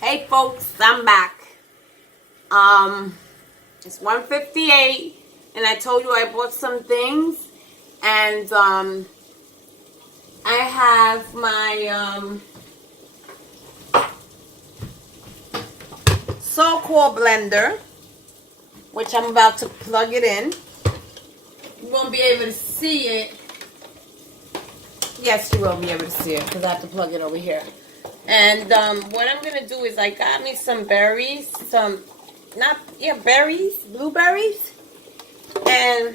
Hey folks, I'm back. It's 1:58 and I told you I bought some things and I have my so-called blender, which I'm about to plug it in. You won't be able to see it. Yes, you will be able to see it because I have to plug it over here. And what I'm going to do is I got me some berries, berries, blueberries. And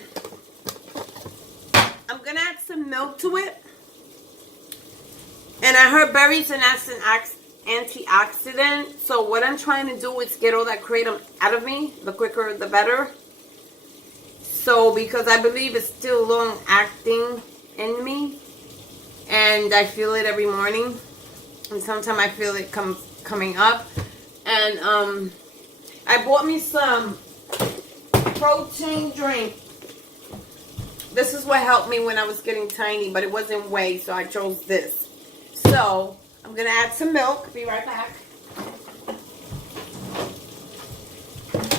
I'm going to add some milk to it. And I heard berries are an antioxidant. So what I'm trying to do is get all that kratom out of me. The quicker, the better. So because I believe it's still long acting in me. And I feel it every morning. And sometimes I feel it coming up. And I bought me some protein drink. This is what helped me when I was getting tiny, but it wasn't whey, so I chose this. So I'm gonna add some milk. Be right back.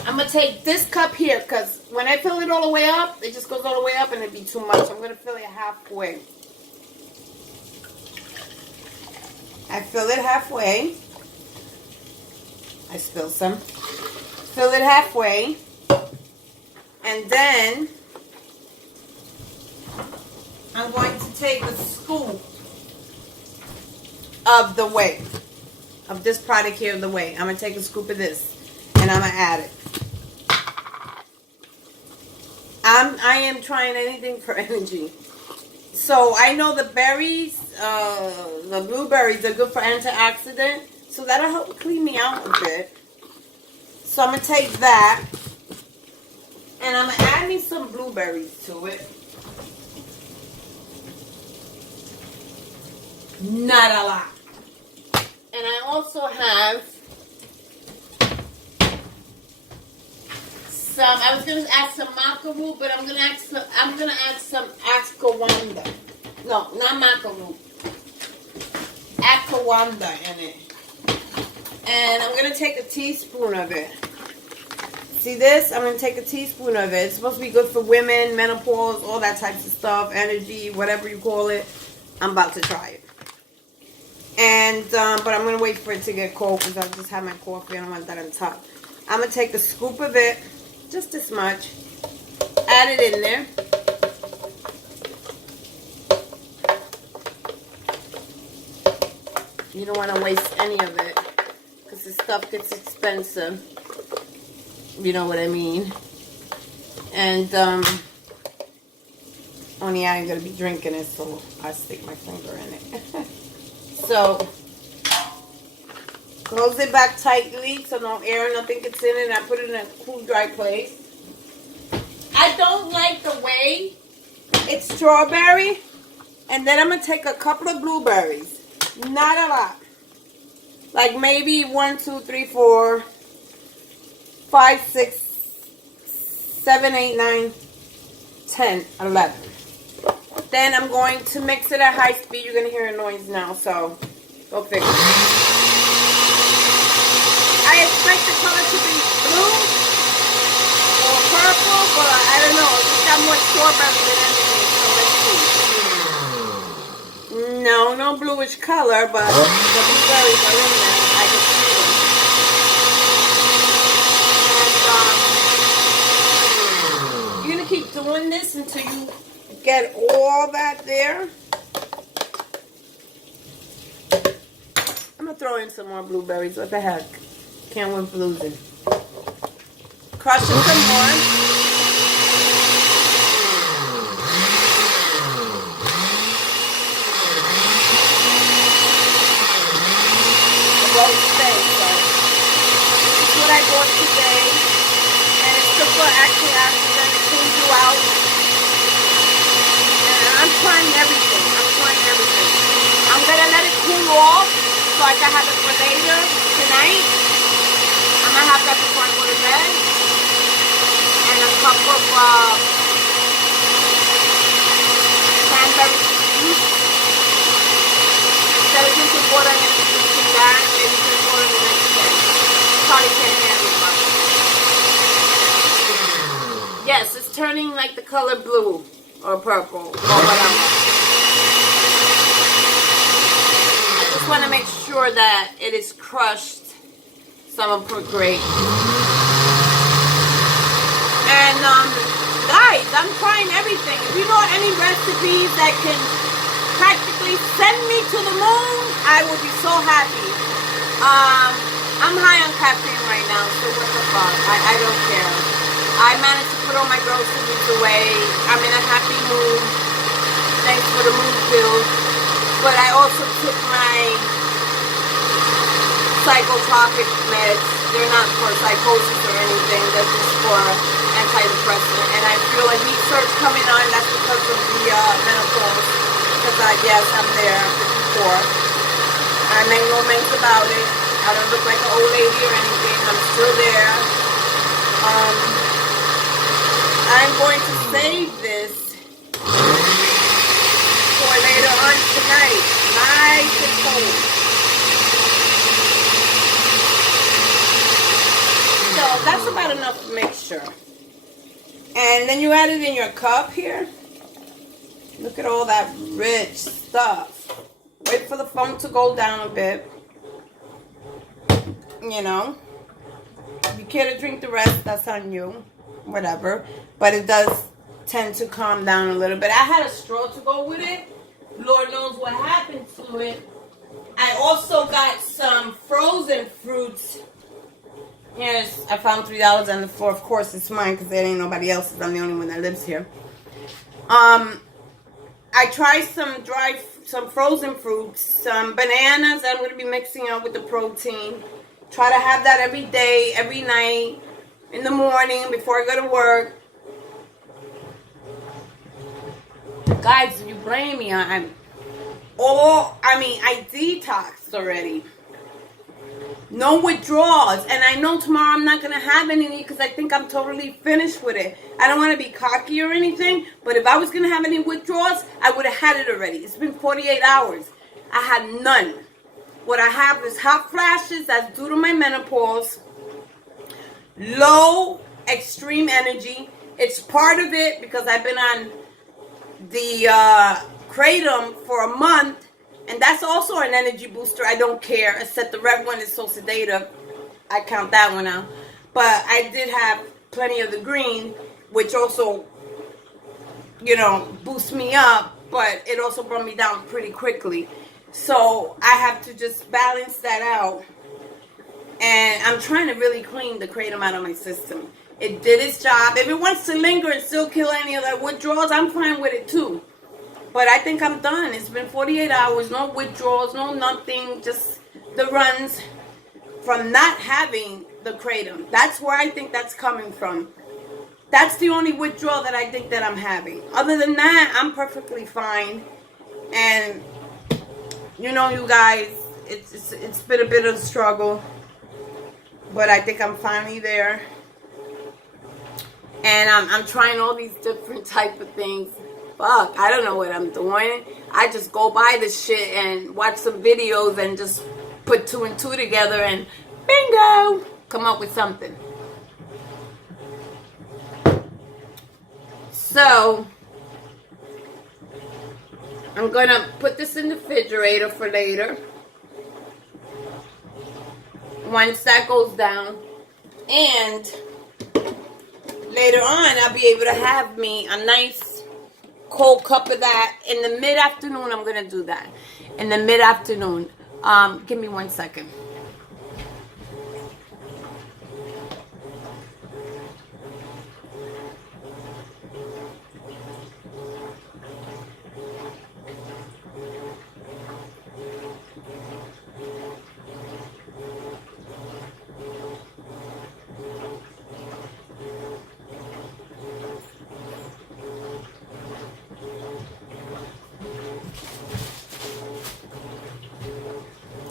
I'm gonna take this cup here because when I fill it all the way up, it just goes all the way up and it'd be too much. I'm gonna fill it halfway. I fill it halfway. I spill some. Fill it halfway. And then I'm going to take a scoop of the whey. Of this product here, the whey. I'm going to take a scoop of this. And I'm going to add it. I am trying anything for energy. So I know the berries, the blueberries are good for antioxidant. So that'll help clean me out a bit. So I'm going to take that. And I'm going to add me some blueberries to it. Not a lot. And I also have some, I was going to add some maca root, but I'm going to add some ashwagandha. No, not maca root. Ashwagandha in it. And I'm going to take a teaspoon of it. See this? I'm going to take a teaspoon of it. It's supposed to be good for women, menopause, all that types of stuff, energy, whatever you call it. I'm about to try it. And, but I'm going to wait for it to get cold because I just have my coffee and I want that on top. I'm going to take a scoop of it, just this much. Add it in there. You don't want to waste any of it because this stuff gets expensive. You know what I mean. And, only I ain't going to be drinking it, so I stick my finger in it. So, close it back tightly so no air, nothing gets in it. And I put it in a cool, dry place. I don't like the way it's strawberry. And then I'm going to take a couple of blueberries. Not a lot. Like maybe 1, 2, 3, 4, 5, 6, 7, 8, 9, 10, 11. Then I'm going to mix it at high speed. You're going to hear a noise now, so go figure. I expect the color to be blue or purple, but I don't know. It's got more strawberry than anything, so let's see. No bluish color, but the blueberries are in there. I can see them. And you're going to keep doing this until you get all that there. I'm going to throw in some more blueberries. What the heck? Can't win for losing. Crush it some more. The roast steak. This is what I bought today. And it's good for antioxidant. It cleans you out. I'm trying everything. I'm going to let it cool off so I can have it for later tonight. I'm going to have that before I go to bed. And a cup of cranberry juice. Instead of drinking water, I'm going to be drinking that and drink water the next day. Yes, it's turning like the color blue or purple or whatever. I just want to make sure that it is crushed. So I'm gonna put grape. And guys, I'm trying everything. If you know any recipes that can practically send me to the moon, I will be so happy. I'm high on caffeine right now, so what the fuck? I don't care. I managed to put all my groceries away. I'm in a happy mood. Thanks for the mood pills. But I also took my psychotropic meds. They're not for psychosis or anything. They're just for antidepressant. And I feel a heat surge coming on. That's because of the menopause. Because yes, I'm there. I'm 54. I make no men's about it. I don't look like an old lady or anything. I'm still there. I'm going to save this for later on tonight. Nice and cold. So that's about enough mixture. And then you add it in your cup here. Look at all that rich stuff. Wait for the foam to go down a bit. You know. If you care to drink the rest, that's on you. Whatever. But it does tend to calm down a little bit. I had a straw to go with it. Lord knows what happened to it. I also got some frozen fruits. Here's, I found $3 on the floor. Of course, it's mine because there ain't nobody else's. I'm the only one that lives here. I tried some frozen fruits, some bananas I'm going to be mixing up with the protein. Try to have that every day, every night, in the morning, before I go to work. Guys, you blame me. I detoxed already. No withdrawals. And I know tomorrow I'm not going to have any because I think I'm totally finished with it. I don't want to be cocky or anything, but if I was going to have any withdrawals, I would have had it already. It's been 48 hours. I had none. What I have is hot flashes that's due to my menopause. Low extreme energy. It's part of it because I've been on the Kratom for a month. And that's also an energy booster. I don't care, except the red one is so sedative. I count that one out. But I did have plenty of the green, which also, you know, boosts me up. But it also brought me down pretty quickly. So I have to just balance that out. And I'm trying to really clean the Kratom out of my system. It did its job. If it wants to linger and still kill any of that withdrawals, I'm fine with it too. But I think I'm done. It's been 48 hours, no withdrawals, no nothing, just the runs from not having the Kratom. That's where I think that's coming from. That's the only withdrawal that I think that I'm having. Other than that, I'm perfectly fine. And, you know, you guys, it's been a bit of a struggle. But I think I'm finally there. And I'm trying all these different type of things. Fuck, I don't know what I'm doing. I just go by this shit and watch some videos and just put 2 and 2 together and bingo, come up with something. So, I'm gonna put this in the refrigerator for later. Once that goes down. And later on, I'll be able to have me a nice cold cup of that in the mid-afternoon. I'm gonna do that in the mid-afternoon. Give me 1 second.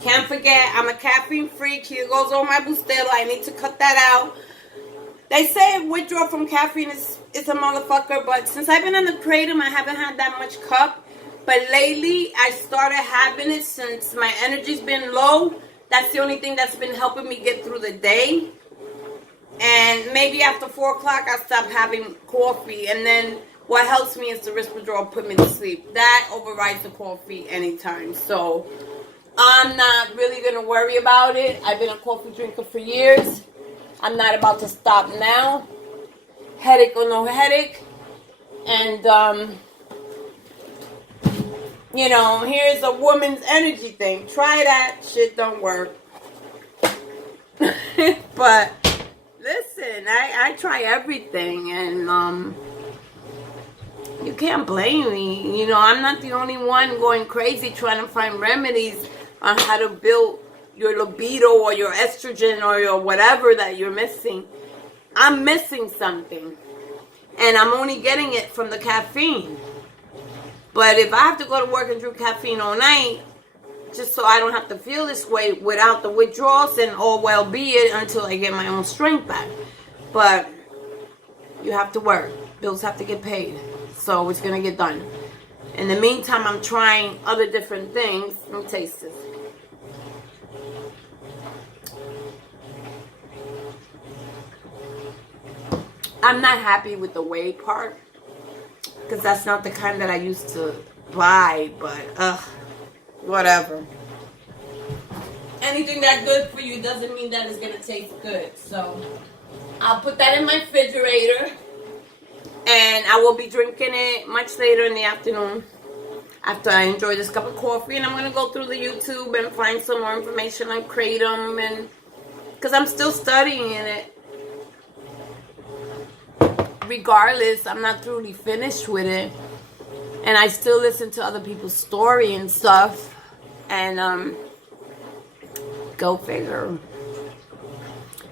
Can't forget, I'm a caffeine freak. Here goes all my Bustelo. I need to cut that out. They say withdrawal from caffeine is a motherfucker, but since I've been on the Kratom, I haven't had that much cup. But lately, I started having it since my energy's been low. That's the only thing that's been helping me get through the day. And maybe after 4 o'clock, I stop having coffee. And then what helps me is the Risperdal, put me to sleep. That overrides the coffee anytime. So I'm not really going to worry about it. I've been a coffee drinker for years. I'm not about to stop now. Headache or no headache. And, you know, here's a woman's energy thing. Try that. Shit don't work. But listen, I try everything, and you can't blame me. You know, I'm not the only one going crazy trying to find remedies on how to build your libido or your estrogen or your whatever that you're missing. I'm missing something, and I'm only getting it from the caffeine. But if I have to go to work and drink caffeine all night, just so I don't have to feel this way without the withdrawals, and all well be it until I get my own strength back. But you have to work. Bills have to get paid. So it's going to get done. In the meantime, I'm trying other different things. Let me taste this. I'm not happy with the whey part, because that's not the kind that I used to buy, but whatever. Anything that's good for you doesn't mean that it's going to taste good. So I'll put that in my refrigerator, and I will be drinking it much later in the afternoon after I enjoy this cup of coffee. And I'm going to go through the YouTube and find some more information on Kratom, and because I'm still studying it. Regardless, I'm not truly finished with it, and I still listen to other people's story and stuff, and go figure.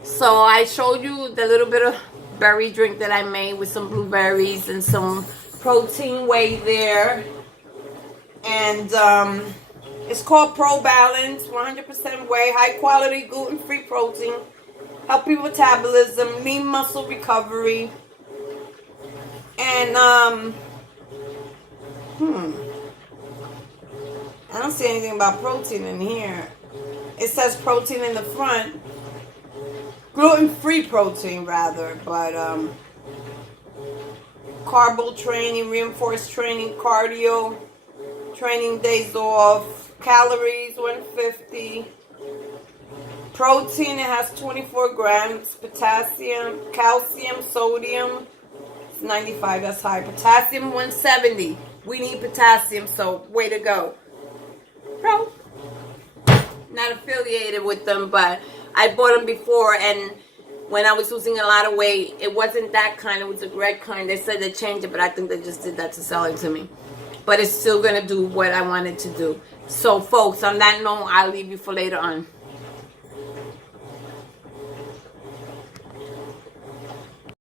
So I showed you the little bit of berry drink that I made with some blueberries and some protein whey there, and it's called Pro Balance, 100% whey, high quality gluten-free protein, healthy metabolism, lean muscle recovery. And, I don't see anything about protein in here. It says protein in the front. Gluten-free protein, rather. But, carbo training, reinforced training, cardio, training days off, calories, 150. Protein, it has 24 grams. Potassium, calcium, sodium. 95, that's high. Potassium 170. We need potassium, so way to go. Pro. Not affiliated with them, but I bought them before, and when I was losing a lot of weight, it wasn't that kind, it was a red kind. They said they changed it, but I think they just did that to sell it to me. But it's still going to do what I wanted to do. So folks, on that note, I'll leave you for later on.